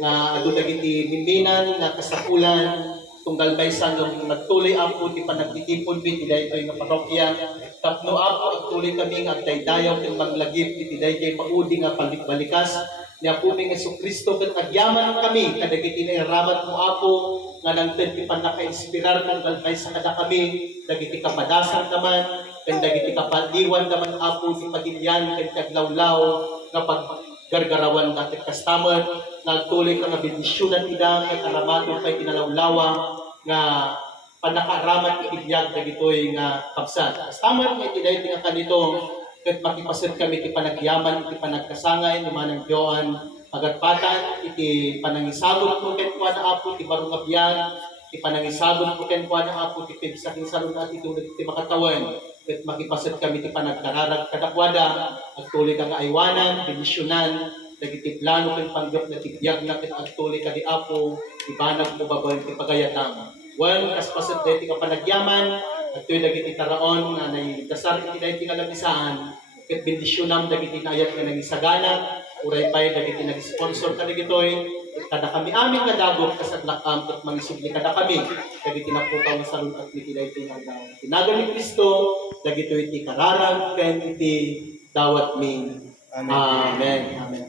nga adu dagiti mimbinan nga kasapulan tunggal baysan yung nagtuloy apo ti panagtitipon ti daytoy nga parokya tapno apo agtuloy kami nga agdaydayaw ken maglagip ti dayjay maudi nga balik-balikas ni Apo ning Jesucristo ken agyaman kami kadagiti nairamat mo apo nga nangted ti panaka-inspirar tunggal baysa kada kami dagiti kapadasan naman ken dagiti kapaliwan naman apo ti pagilyan ken kaglawlaw nga paggargarawan natin customer nagtuloy ka nga bendisyonan ida ken aramadon kay kinalawlawa nga panakaaramat ibiyag dagitoy nga kabsat. Customer nga iti nga kanito ket makipaset kami ti panagyaman iti panagkasangay lumanang Diyoan agatpatan iti panangisabot mo ken kuana apo ti baro nga biyan ti panangisabot mo ken kuana apo ti pigsaking salud at iti makatawan ket makipaset kami ti panagkararag kadakwada agtuloy ka nga aywanan bendisyonan dagiti plano ken panggap na tibiyag na ket agtuloy ka di apo ibanag mo babay ti pagayatang wen kaspaset daytoy ka panagyaman agtuloy dagiti taraon nga naitasar iti daytoy nga labisaan ket bendisyonam dagiti naayat nga nagisagana uray pay dagiti nag-sponsor kadagitoy kada kami amin nga dagok kasadlakam ket mangisugli kada kami dagiti napukaw nga salud at iti daytoy nga daw tinagan ni Kristo dagitoy iti kararag ken iti dawat mi. Amen. Amen.